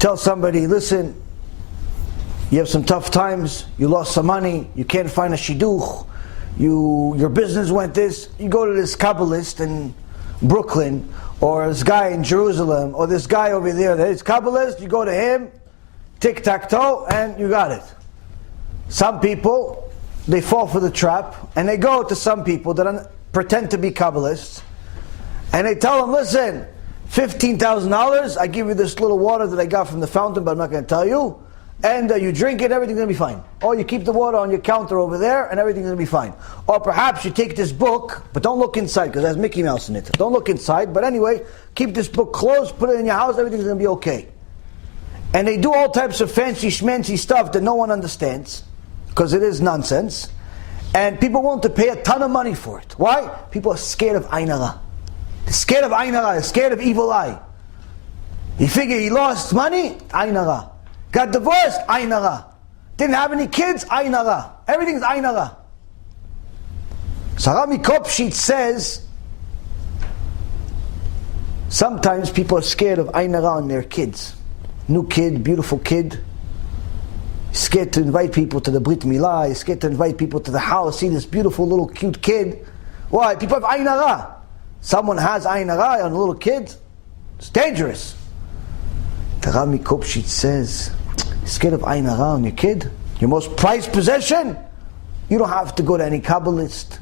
tell somebody, listen, you have some tough times, you lost some money, you can't find a shidduch, your business went this, you go to this Kabbalist in Brooklyn, or this guy in Jerusalem, or this guy over there that is Kabbalist, you go to him, tic-tac-toe, and you got it. Some people, they fall for the trap, and they go to some people that pretend to be Kabbalists, and they tell them, listen, $15,000, I give you this little water that I got from the fountain, but I'm not going to tell you, and you drink it, everything's going to be fine. Or you keep the water on your counter over there, and everything's going to be fine. Or perhaps you take this book, but don't look inside, because it has Mickey Mouse in it. Don't look inside, but anyway, keep this book closed, put it in your house, everything's going to be okay. And they do all types of fancy schmancy stuff that no one understands, because it is nonsense, and people want to pay a ton of money for it. Why? People are scared of Ain Hara. They're scared of Ain Hara, they're scared of evil eye. You figure he lost money? Ain Hara. Got divorced? Ain Hara. Didn't have any kids? Ain Hara. Everything's Ain Hara. So Rabbi Kopshit says, sometimes people are scared of Ain Hara on their kids. New kid, beautiful kid. Scared to invite people to the Brit Milah, scared to invite people to the house, see this beautiful little cute kid. Why? People have Ain Hara. Someone has Ain Hara on a little kid. It's dangerous. The Rabbi Kopshit says, scared of Ain Hara on your kid? Your most prized possession? You don't have to go to any Kabbalist.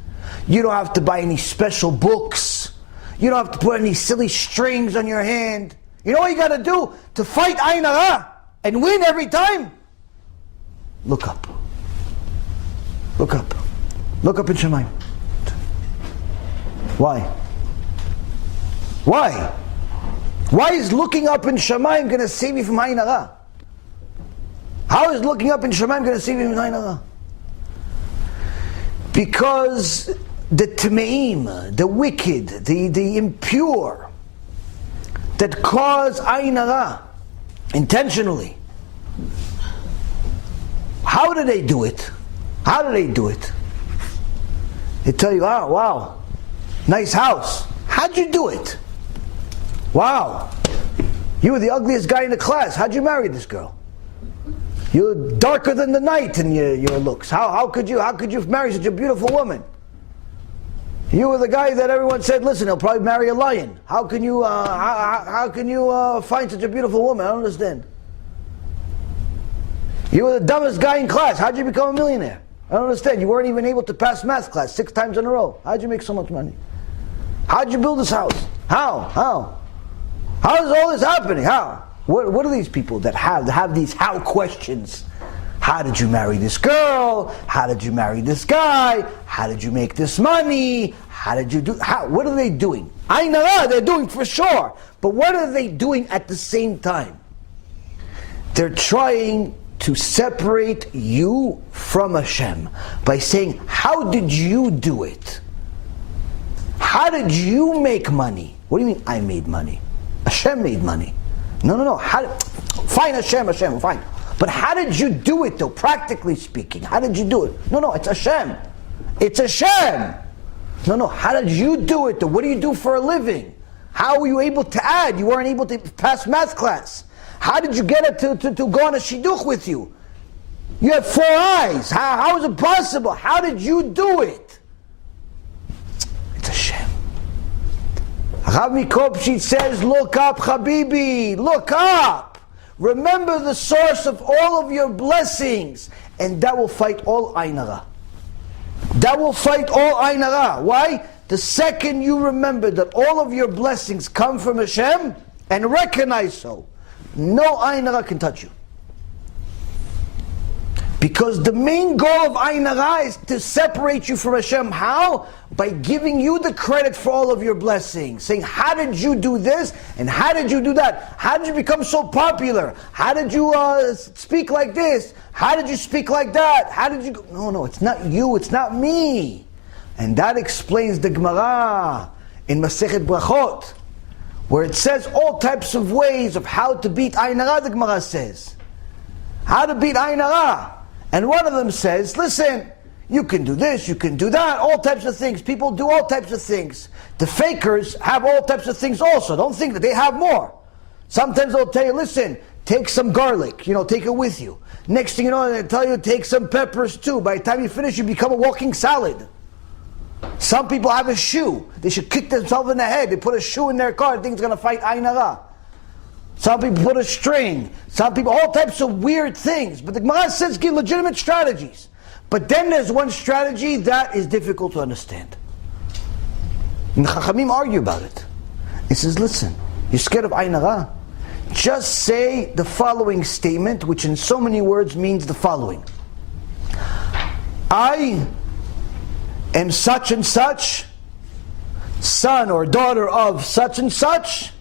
You don't have to buy any special books. You don't have to put any silly strings on your hand. You know what you got to do to fight Ain Hara and win every time? Look up. Look up. Look up in Shemayim. Why? Why? Why is looking up in Shemayim going to save you from Ain Hara? How is looking up in Shemayim going to save you from Ain Hara? Because the Tmeim, the wicked, the impure, that cause Ain Hara intentionally, how do they do it? How do they do it? They tell you, oh, wow, nice house. How'd you do it? Wow, you were the ugliest guy in the class. How'd you marry this girl? You're darker than the night in your looks. How could you marry such a beautiful woman? You were the guy that everyone said, listen, he'll probably marry a lion. How can you find such a beautiful woman? I don't understand. You were the dumbest guy in class. How'd you become a millionaire? I don't understand. You weren't even able to pass math class 6 times in a row. How'd you make so much money? How'd you build this house? How is all this happening? How? What are these people that have these how questions? How did you marry this girl? How did you marry this guy? How did you make this money? How did you do? What are they doing? Ain Hara, they're doing for sure. But what are they doing at the same time? They're trying to separate you from Hashem by saying, how did you do it? How did you make money? What do you mean I made money? Hashem made money. No. Fine, Hashem, fine. But how did you do it though, practically speaking? How did you do it? No, it's Hashem. It's Hashem. No, how did you do it though? What do you do for a living? How were you able to add? You weren't able to pass math class. How did you get it to go on a shidduch with you? You have 4 eyes. How is it possible? How did you do it? It's Hashem. Rabbi Kopshit says, look up, Habibi, look up. Remember the source of all of your blessings, and that will fight all Ain Hara. That will fight all Ain Hara. Why? The second you remember that all of your blessings come from Hashem, and recognize so, no Ain Hara can touch you. Because the main goal of Ain Hara is to separate you from Hashem. How? By giving you the credit for all of your blessings. Saying, how did you do this? And how did you do that? How did you become so popular? How did you speak like this? How did you speak like that? How did you... No, it's not you, it's not me. And that explains the Gemara in Masechet Brachot, where it says all types of ways of how to beat Ain Hara. The Gemara says how to beat Ain Hara, and one of them says, listen, you can do this, you can do that, all types of things. People do all types of things. The fakers have all types of things also. Don't think that they have more. Sometimes they'll tell you, listen, take some garlic, take it with you. Next thing you know, they tell you, take some peppers too. By the time you finish, you become a walking salad. Some people have a shoe. They should kick themselves in the head. They put a shoe in their car, they think it's going to fight Ain Hara. Some people put a string. Some people, all types of weird things. But the Gemara says give legitimate strategies. But then there's one strategy that is difficult to understand. And the Chachamim argue about it. He says, listen, you're scared of Ain Hara? Just say the following statement, which in so many words means the following. I am such and such, son or daughter of such and such,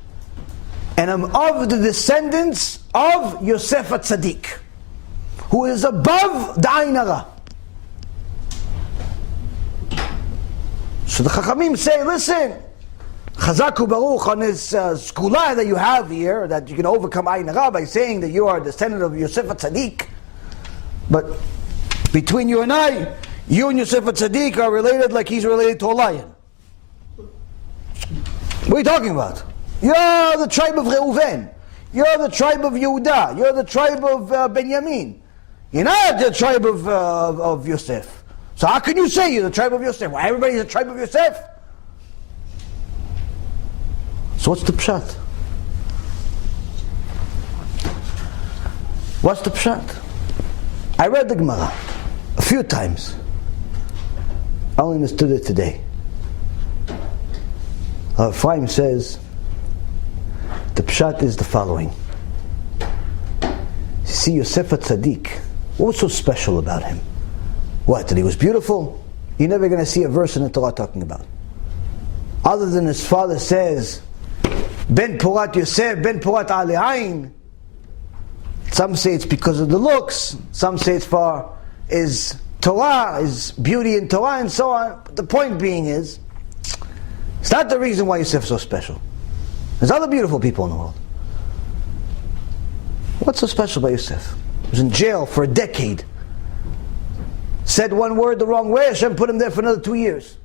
and I'm of the descendants of Yosef HaTzadik, who is above the Ain Hara. So the Chachamim say, listen, Chazaku Baruch on this skula that you have here, that you can overcome Ain Hara by saying that you are a descendant of Yosef HaTzadik. But between you and I, you and Yosef HaTzadik are related like he's related to a lion. What are you talking about? You're the tribe of Reuven. You're the tribe of Yehuda. You're the tribe of Benjamin. You're not the tribe of Yosef. So how can you say you're the tribe of Yosef? Why, everybody's the tribe of Yosef? So what's the pshat? What's the pshat? I read the Gemara a few times. I only understood it today. Ephraim says, the pshat is the following. You see, Yosef HaTzadik, what was so special about him? What, that he was beautiful? You're never going to see a verse in the Torah talking about. Other than his father says, Ben Porat Yosef, Ben Porat Ale'ain. Some say it's because of the looks. Some say it's for his Torah, his beauty in Torah, and so on. But the point being is, it's not the reason why Yosef is so special. There's other beautiful people in the world. What's so special about Yosef? He was in jail for a decade. Said one word the wrong way, Hashem put him there for another 2 years.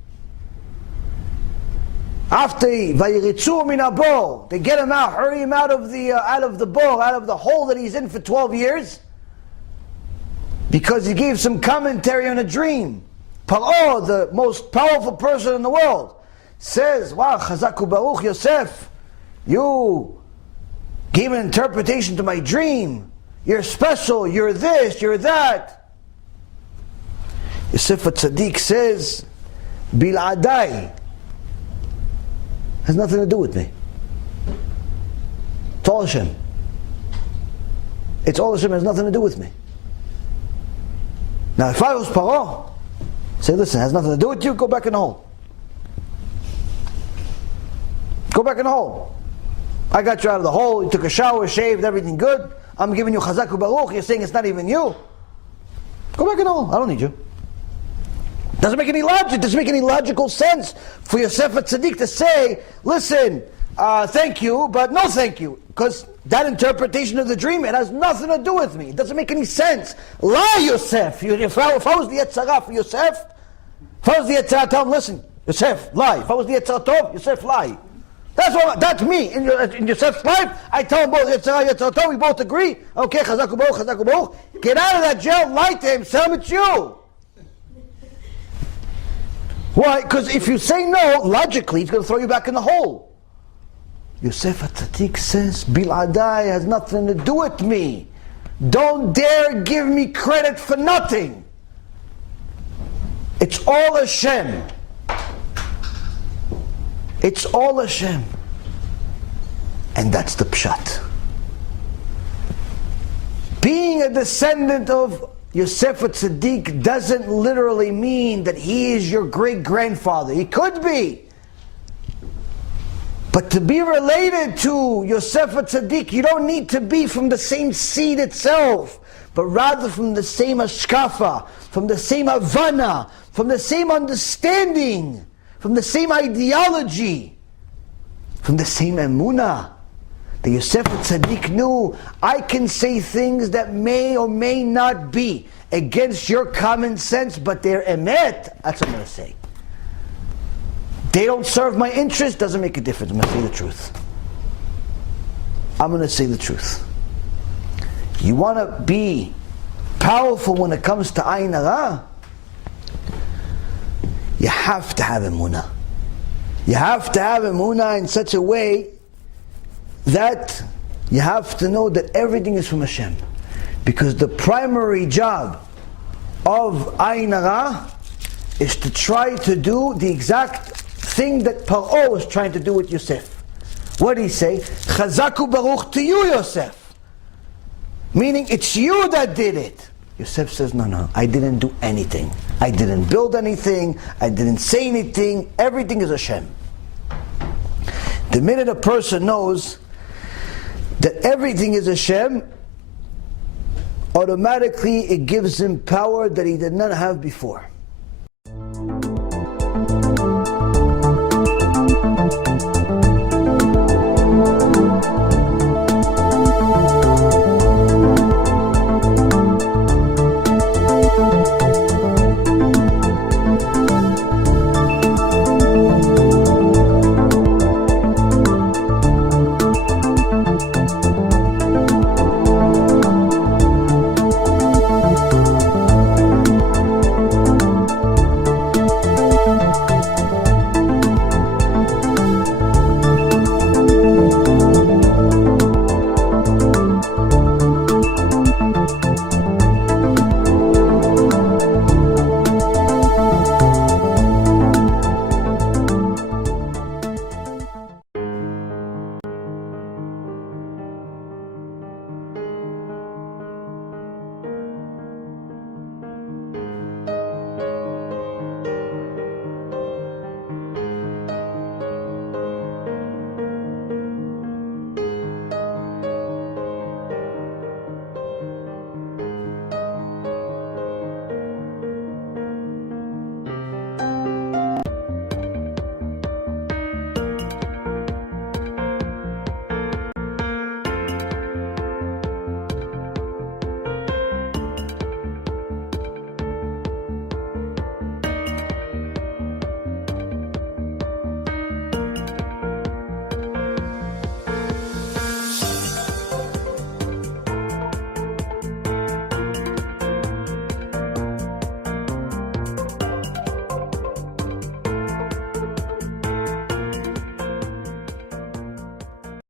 After Vayiritzu min habor, they get him out, hurry him out of the bore, out of the hole that he's in for 12 years, because he gave some commentary on a dream. Paro, the most powerful person in the world, says, wow, Chazaku Baruch Yosef, you gave an interpretation to my dream. You're special, you're this, you're that. Yosef HaTzadik says, Bil'adai, has nothing to do with me. It's all Hashem. It's all Hashem, has nothing to do with me. Now if I was Paro, say, listen, it has nothing to do with you, go back in the hole. Go back in the hole. I got you out of the hole, you took a shower, shaved, everything good. I'm giving you Chazaku Baruch, you're saying it's not even you. Go back in the hole, I don't need you. Doesn't make any logic, doesn't make any logical sense for Yosef HaTzadik to say, listen, thank you, but no thank you. Because that interpretation of the dream, it has nothing to do with me. It doesn't make any sense. Lie, Yosef. If I was the Yetzirah for Yosef, if I was the Yetzirah, tell him, listen, Yosef, lie. If I was the Yetzirah Tov, Yosef, lie. That's me. In Yosef's life, I tell him both Yetzirah, Yetzirah Tov, we both agree. Okay, Chazaku Baruch, Chazaku Baruch. Get out of that jail, lie to him, tell him it's you. Why? Because if you say no, logically, he's going to throw you back in the hole. Yosef HaTzadik says, Bil'adai has nothing to do with me. Don't dare give me credit for nothing. It's all Hashem. It's all Hashem. And that's the pshat. Being a descendant of Yosef HaTzadik doesn't literally mean that he is your great-grandfather. He could be. But to be related to Yosef HaTzadik, you don't need to be from the same seed itself, but rather from the same hashkafa, from the same havana, from the same understanding, from the same ideology, from the same emunah. The Yosef HaTzadik knew, I can say things that may or may not be against your common sense, but they're emet. That's what I'm going to say. They don't serve my interest, doesn't make a difference. I'm going to say the truth. I'm going to say the truth. You want to be powerful when it comes to Ayin Hara? You have to have emunah. You have to have emunah in such a way that you have to know that everything is from Hashem. Because the primary job of Ayin Hara is to try to do the exact thing that Paro was trying to do with Yosef. What did he say? Chazaku baruch to you, Yosef. Meaning it's you that did it. Yosef says, no, I didn't do anything. I didn't build anything. I didn't say anything. Everything is Hashem. The minute a person knows that everything is Hashem, automatically it gives him power that he did not have before.